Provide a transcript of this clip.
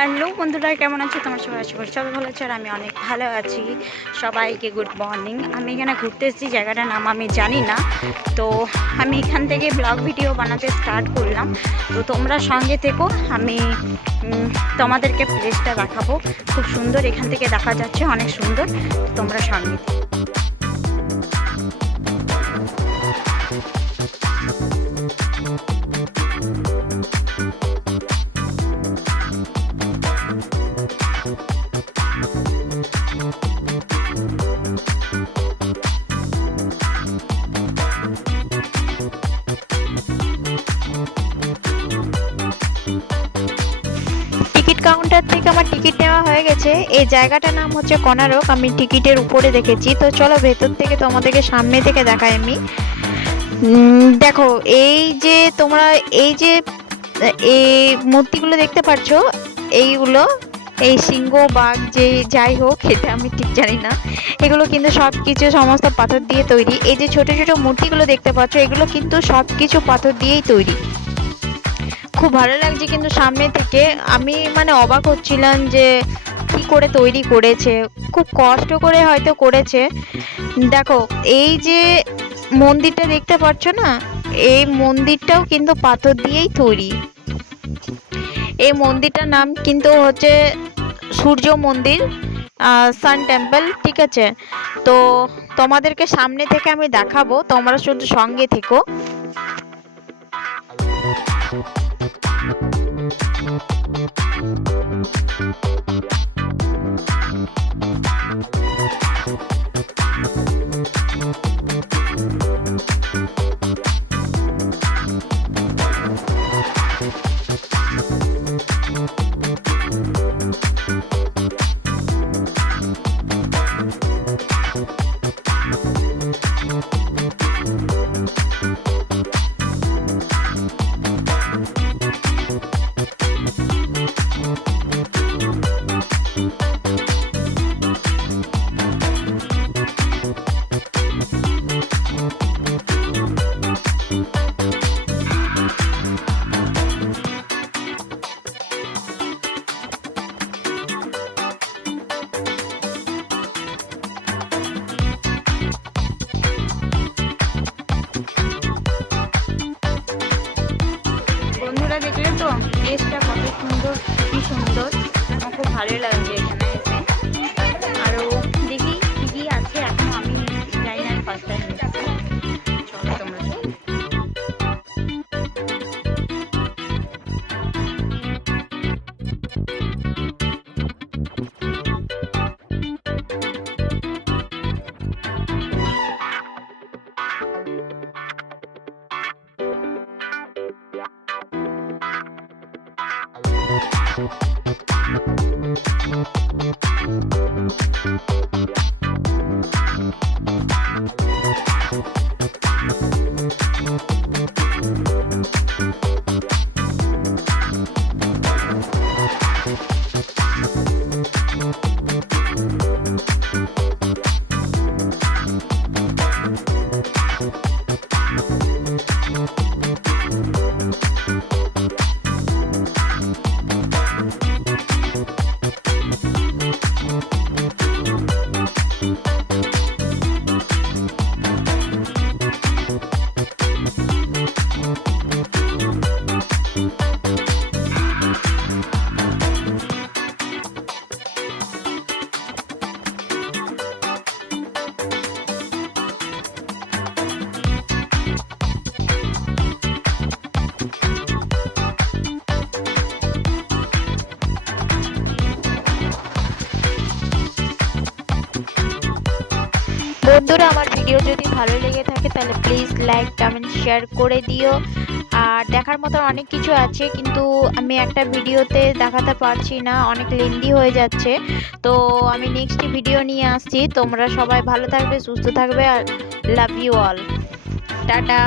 Hello বন্ধুরা, কেমন আছো? তোমার সবাই আশা করি সবাই ভালো আছে আর আমি অনেক ভালো আছি। সবাইকে গুড মর্নিং আমি এখানে ঘুরতে এসেছি, জায়গাটার নাম আমি জানি না। তো আমি এখান থেকে ব্লগ ভিডিও বানাতে স্টার্ট করলাম। তো তোমরা সঙ্গে থেকো, আমি তোমাদেরকে প্লেসটা দেখাবো। খুব সুন্দর, এখান থেকে দেখা যাচ্ছে অনেক সুন্দর। তোমরা সঙ্গে। টিকিট কাউন্টার থেকে আমার টিকিট নেওয়া হয়ে গেছে। এই জায়গাটার নাম হচ্ছে কনারক। আমি টিকিটের উপরে দেখেছি। তো চলো ভেতর থেকে তোমাদেরকে সামনে থেকে দেখাই আমি। দেখো, এই যে তোমরা, এই যে এই মূর্তিগুলো দেখতে পাচ্ছ এইগুলো এই সিংহ বাঘ যে যাই হোক, এটা আমি ঠিক জানি না। এগুলো কিন্তু সব কিছু সমস্ত পাথর দিয়ে তৈরি। এই যে ছোট ছোট মূর্তিগুলো দেখতে পাচ্ছ, এগুলো কিন্তু সব কিছু পাথর দিয়েই তৈরি। খুব ভালো লাগছে কিন্তু সামনে থেকে। আমি মানে অবাক হচ্ছিলাম যে কি করে তৈরি করেছে। খুব কষ্ট করে হয়তো করেছে। দেখো, এই যে মন্দিরটা দেখতে পাচ্ছ না, এই মন্দিরটাও কিন্তু পাথর দিয়েই তৈরি। এই মন্দিরটার নাম কিন্তু হচ্ছে সূর্য মন্দির সান টেম্পল ঠিক আছে? তো তোমাদেরকে সামনে থেকে আমি দেখাবো, তোমরা শুধু সঙ্গে থেকো। বন্ধুরা Thank you. বন্ধুরা আমার ভিডিও যদি ভালো লেগে থাকে, তাহলে প্লিজ লাইক কমেন্ট শেয়ার করে দিও। আর দেখার মতো অনেক কিছু আছে, কিন্তু আমি একটা ভিডিওতে দেখাতে পারছি না, অনেক লেন্দি হয়ে যাচ্ছে। তো আমি নেক্সট ভিডিও নিয়ে আসছি। তোমরা সবাই ভালো থাকবে, সুস্থ থাকবে, আর লাভ ইউ অল টাটা।